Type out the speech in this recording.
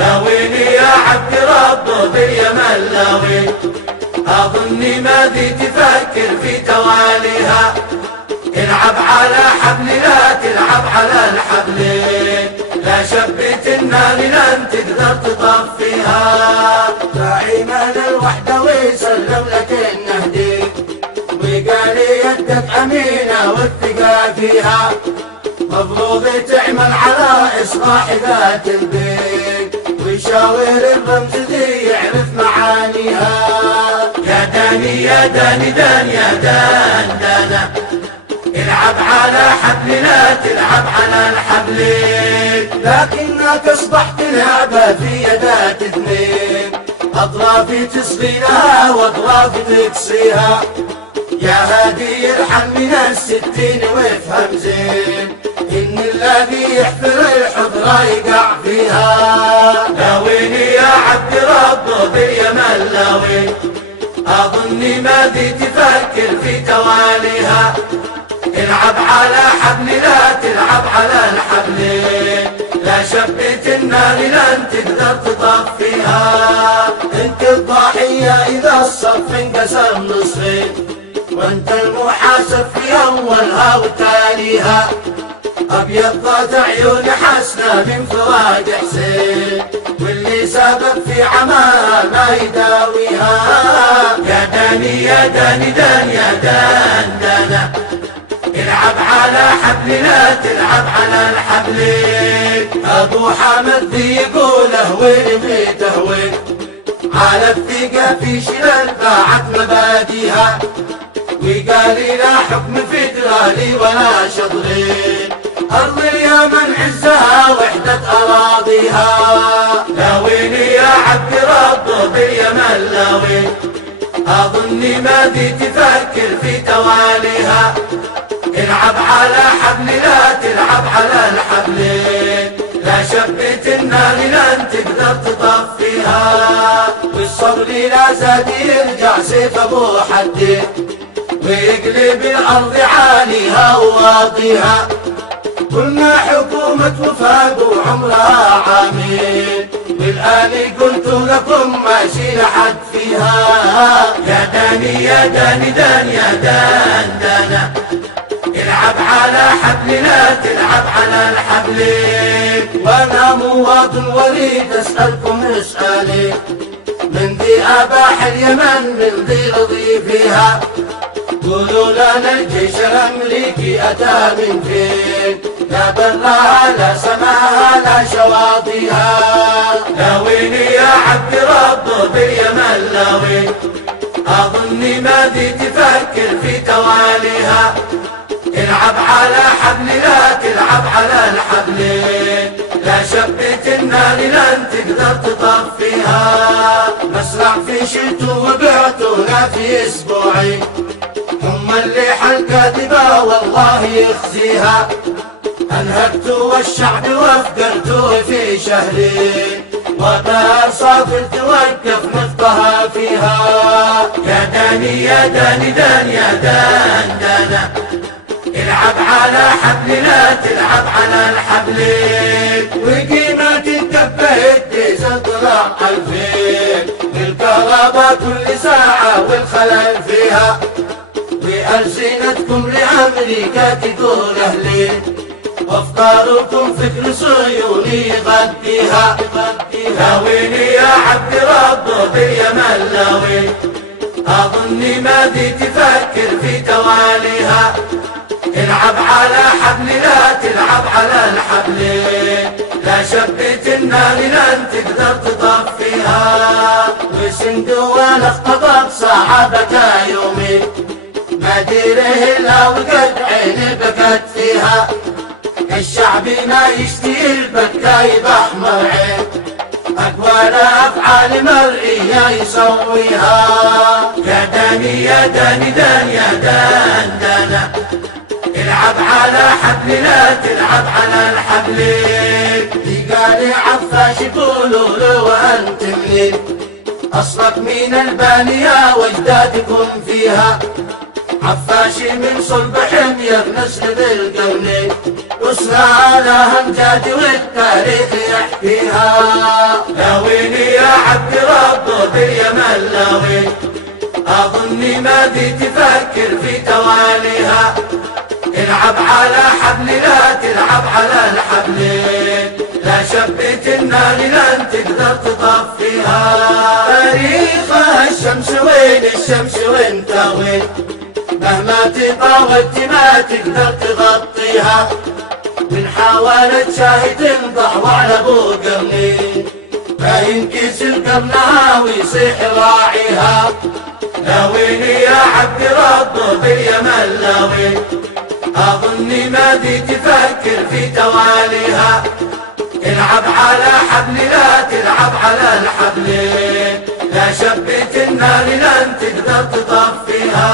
لاويني يا عبد ربه باليمن لاوي، أظني ما ذي تفكر في تواليها، العب على حبل لا تلعب على الحبلين، لا شبت النار لن تقدر تطفيها. داعي الوحدة ويسلم لك النهدي، وقال يدك أمينة والثقة فيها، مفروض تعمل على إصلاح ذات البيت، ويشاور الرمز ذي يعرف معانيها. يا داني يا داني دان يا دان دانا، العب على حبل لا تلعب على الحبلين، لكنك اصبحت لعبة في يدات اثنين، أطرافي تصغي لها وأطرافي تقصيها. يا هادي ارحم من الستين وافهم زين، إن الذي يحفر الحفرة يقع فيها. لاويني يا عبد ربه باليمن لاوي، أظني ما ذي تفكر في تواليها، العب على حبل لا تلعب على الحبلين، لا شبت النار لن تقدر تطفيها. انت الضحية إذا الصف انقسم نصفين، وانت المحاسب في أولها وتاليها. أبيضت عيون حسنة من فؤاد حسين، واللي سبب في عماها ما يداويها. يا داني يا داني دان يا دان دانا، العب على حبل لا تلعب على الحبلين. أبو حمد ذي يقوله وين بيته وين، على الثقة في شلل باعت مباديها، وقال لا حكم في درالي ولا شطرين، أرض اليمن عزها وحدة أراضيها. لاويني يا عبد ربه باليمن لاوي، أظني ما ذي تفكر في تواليها، العب على حبل لا تلعب على الحبلين، لا شبت النار لن تقدر تطفيها. والصبر لا زاد يرجع سيف أبو حدين، ويقلب الأرض عاليها وواطيها. كنا حكومة وفاق وعمرها عامين، والآن قلت لكم ماشي لحد فيها. يا داني يا داني دان يا دان دانا، العب على حبل لا تلعب على الحبلين. وانا مواطن وليد اسألكم اسألي، من ذي اباح اليمن من ذي رضي فيها، قولوا لنا الجيش الامريكي اتى من فين، لا برها لا سماها لا شواطئها. لاويني يا عبد ربه باليمن لاوي، أظني ما ذي تفكر في تواليها، العب على حبل لا تلعب على الحبلين، لا شبت النار لن تقدر تطفيها. مسرع في شلته وبعته في اسبوعين، هم اللي الكاذبة والله يخزيها، انهكت والشعب وافقرته في شهرين، وبار صافر توقف نفطها فيها. يا داني يا داني دان يا دان دانا، العب على حبل لا تلعب على الحبلين. وقيمة الكبة الديزل طلع 2000، الكهرباء كل ساعة والخلل فيها، وألسنتكم لأمريكا تقول أهلين، وافكاركم فكر صهيوني يغذيها. لاويني يا عبد ربه باليمن لاوي، أظني ما ذي تفكر في تواليها، العب على حبل لا تلعب على الحبلين، لا شبت النار لن تقدر تطفيها. وسندوال اختطف ساعة بكى يومي، ما ديره الا وقد عيني بكت فيها، الشعب ما يشتي البكاي باحمر عين، اقوال افعال مرئية يسويها. يا داني يا داني دان يا دان دانا، العب على حبل لا تلعب على الحبلين. قال عفاش يقولوا له وانت منين، اصلك من البانية واجدادكم فيها، عفاشي من صلب حمير نسل ذي القرنين، قصنا لها امجاد والتاريخ يحكيها. لاويني يا عبد ربه باليمن لاوي، أظني ما دي تفكر في تواليها. العب على حبل لا تلعب على الحبلين، لا شبت النار لن تقدر تطفيها. تاريخها الشمس وين الشمس وانت وين، مهما تطاولت ما تقدر تغطيها. من حاولت شاهي تنضح وعلى ابو قرنين، ما ينكسر قرنها ويصيح راعيها. لاويني يا عبد ربه باليمن لاوي، أظني ما دي تفكر في تواليها. العب على حبل لا تلعب على الحبلين، لا شبت النار لن تقدر تطفيها.